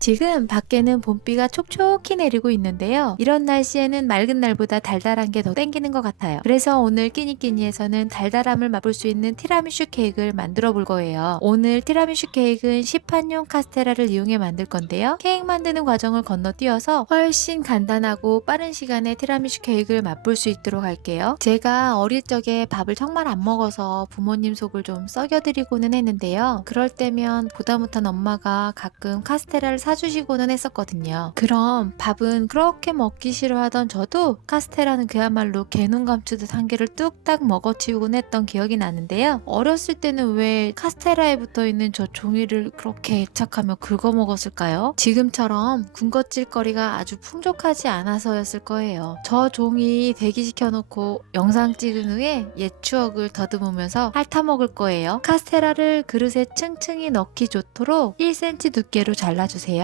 지금 밖에는 봄비가 촉촉히 내리고 있는데요. 이런 날씨에는 맑은 날보다 달달한 게 더 땡기는 것 같아요. 그래서 오늘 끼니끼니에서는 달달함을 맛볼 수 있는 티라미슈 케이크를 만들어 볼 거예요. 오늘 티라미슈 케이크는 시판용 카스테라를 이용해 만들 건데요. 케이크 만드는 과정을 건너뛰어서 훨씬 간단하고 빠른 시간에 티라미슈 케이크를 맛볼 수 있도록 할게요. 제가 어릴 적에 밥을 정말 안 먹어서 부모님 속을 좀 썩여드리고는 했는데요. 그럴 때면 보다 못한 엄마가 가끔 카스테라를 사주시고는 했었거든요. 그럼 밥은 그렇게 먹기 싫어하던 저도 카스테라는 그야말로 개눈 감추듯 한 개를 뚝딱 먹어치우곤 했던 기억이 나는데요. 어렸을 때는 왜 카스테라에 붙어있는 저 종이를 그렇게 애착하며 긁어 먹었을까요? 지금처럼 군것질거리가 아주 풍족하지 않아서였을 거예요. 저 종이 대기시켜 놓고 영상 찍은 후에 옛 추억을 더듬으면서 핥아 먹을 거예요. 카스테라를 그릇에 층층이 넣기 좋도록 1cm 두께로 잘라주세요.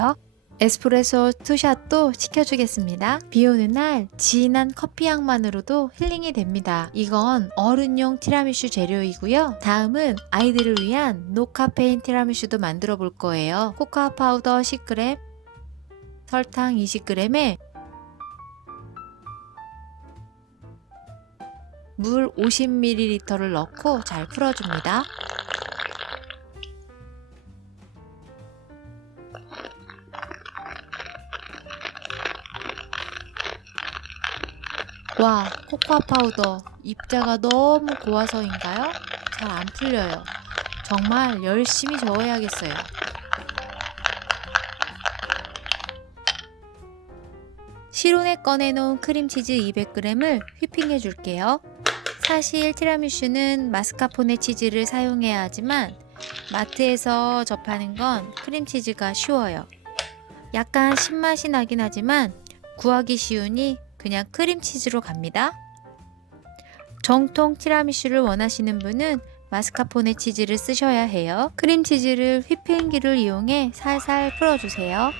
에스프레소 투샷도 시켜주겠습니다. 비 오는 날 진한 커피 향만으로도 힐링이 됩니다. 이건 어른용 티라미슈 재료이고요. 다음은 아이들을 위한 노카페인 티라미슈도 만들어 볼 거예요. 코코아 파우더 10g, 설탕 20g에 물 50ml를 넣고 잘 풀어줍니다. 와, 코코아 파우더 입자가 너무 고와서인가요? 잘 안 풀려요. 정말 열심히 저어야겠어요. 실온에 꺼내놓은 크림치즈 200g을 휘핑해 줄게요. 사실 티라미슈는 마스카포네 치즈를 사용해야 하지만 마트에서 접하는 건 크림치즈가 쉬워요. 약간 신맛이 나긴 하지만 구하기 쉬우니 그냥 크림치즈로 갑니다. 정통 티라미슈를 원하시는 분은 마스카포네 치즈를 쓰셔야 해요. 크림치즈를 휘핑기를 이용해 살살 풀어주세요.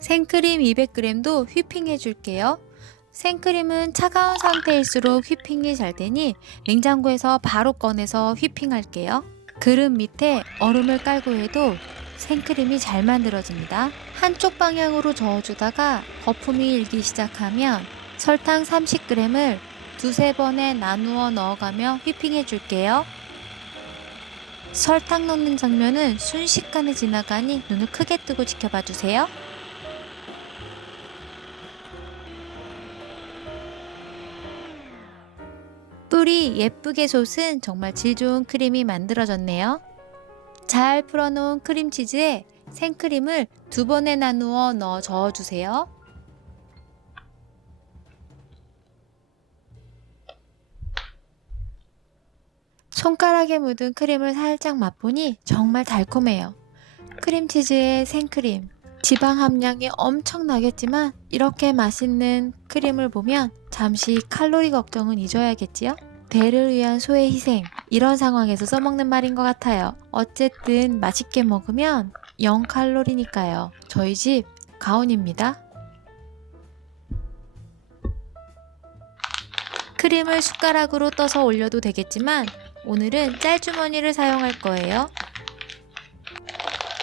생크림 200g도 휘핑해 줄게요. 생크림은 차가운 상태일수록 휘핑이 잘 되니 냉장고에서 바로 꺼내서 휘핑할게요. 그릇 밑에 얼음을 깔고 해도 생크림이 잘 만들어집니다. 한쪽 방향으로 저어주다가 거품이 일기 시작하면 설탕 30g을 두세 번에 나누어 넣어가며 휘핑해 줄게요. 설탕 넣는 장면은 순식간에 지나가니 눈을 크게 뜨고 지켜봐 주세요. 뿔이 예쁘게 솟은 정말 질 좋은 크림이 만들어졌네요. 잘 풀어놓은 크림치즈에 생크림을 두 번에 나누어 넣어 저어주세요. 손가락에 묻은 크림을 살짝 맛보니 정말 달콤해요. 크림치즈에 생크림, 지방 함량이 엄청나겠지만 이렇게 맛있는 크림을 보면 잠시 칼로리 걱정은 잊어야겠지요? 배를 위한 소의 희생, 이런 상황에서 써먹는 말인 것 같아요. 어쨌든 맛있게 먹으면 0칼로리니까요. 저희 집 가온입니다. 크림을 숟가락으로 떠서 올려도 되겠지만 오늘은 짤주머니를 사용할 거예요.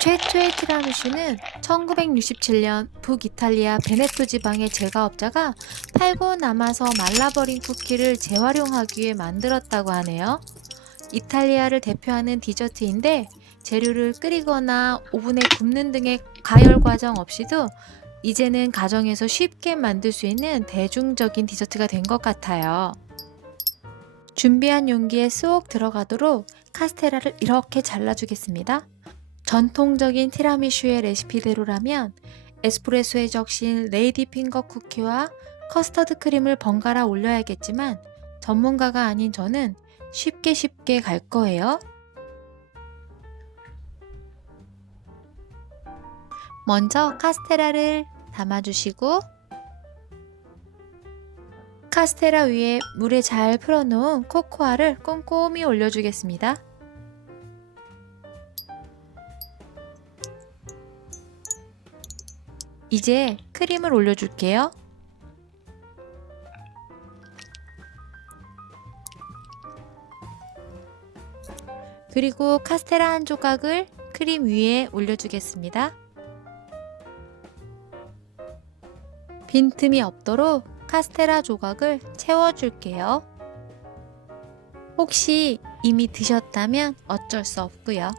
최초의 티라미슈는 1967년 북이탈리아 베네토 지방의 제과업자가 팔고 남아서 말라버린 쿠키를 재활용하기 위해 만들었다고 하네요. 이탈리아를 대표하는 디저트인데 재료를 끓이거나 오븐에 굽는 등의 가열 과정 없이도 이제는 가정에서 쉽게 만들 수 있는 대중적인 디저트가 된 것 같아요. 준비한 용기에 쏙 들어가도록 카스테라를 이렇게 잘라주겠습니다. 전통적인 티라미슈의 레시피대로라면 에스프레소에 적신 레이디 핑거 쿠키와 커스터드 크림을 번갈아 올려야겠지만 전문가가 아닌 저는 쉽게 갈 거예요. 먼저 카스테라를 담아주시고 카스테라 위에 물에 잘 풀어놓은 코코아를 꼼꼼히 올려주겠습니다. 이제 크림을 올려줄게요. 그리고 카스테라 한 조각을 크림 위에 올려주겠습니다. 빈틈이 없도록 카스테라 조각을 채워줄게요. 혹시 이미 드셨다면 어쩔 수 없고요.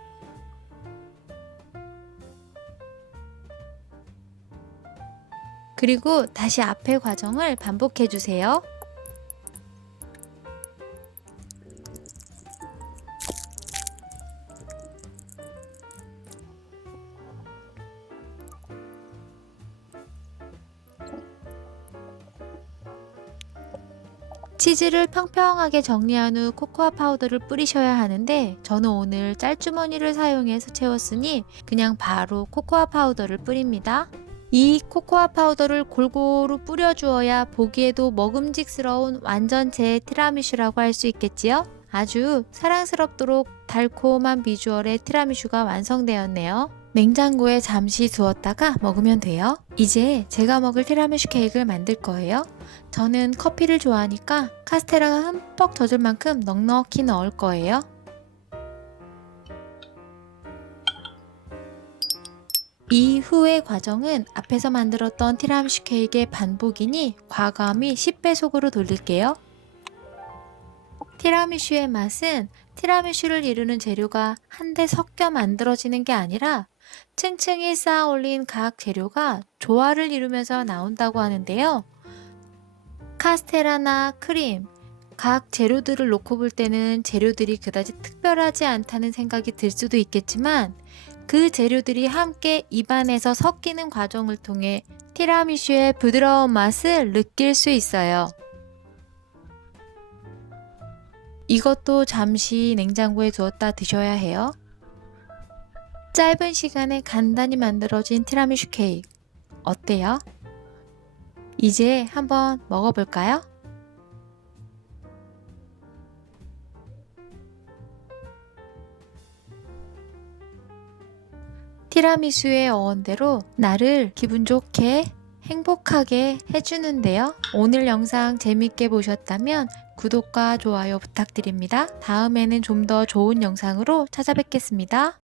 그리고 다시 앞의 과정을 반복해 주세요. 치즈를 평평하게 정리한 후 코코아 파우더를 뿌리셔야 하는데 저는 오늘 짤주머니를 사용해서 채웠으니 그냥 바로 코코아 파우더를 뿌립니다. 이 코코아 파우더를 골고루 뿌려주어야 보기에도 먹음직스러운 완전체 티라미슈라고 할 수 있겠지요? 아주 사랑스럽도록 달콤한 비주얼의 티라미슈가 완성되었네요. 냉장고에 잠시 두었다가 먹으면 돼요. 이제 제가 먹을 티라미슈 케이크를 만들 거예요. 저는 커피를 좋아하니까 카스테라가 흠뻑 젖을 만큼 넉넉히 넣을 거예요. 이후의 과정은 앞에서 만들었던 티라미슈 케이크의 반복이니 과감히 10배속으로 돌릴게요. 티라미슈의 맛은 티라미슈를 이루는 재료가 한데 섞여 만들어지는 게 아니라 층층이 쌓아 올린 각 재료가 조화를 이루면서 나온다고 하는데요. 카스테라나 크림, 각 재료들을 놓고 볼 때는 재료들이 그다지 특별하지 않다는 생각이 들 수도 있겠지만 그 재료들이 함께 입안에서 섞이는 과정을 통해 티라미슈의 부드러운 맛을 느낄 수 있어요. 이것도 잠시 냉장고에 두었다 드셔야 해요. 짧은 시간에 간단히 만들어진 티라미슈 케이크 어때요? 이제 한번 먹어볼까요? 티라미수의 어원대로 나를 기분 좋게 행복하게 해주는데요. 오늘 영상 재밌게 보셨다면 구독과 좋아요 부탁드립니다. 다음에는 좀 더 좋은 영상으로 찾아뵙겠습니다.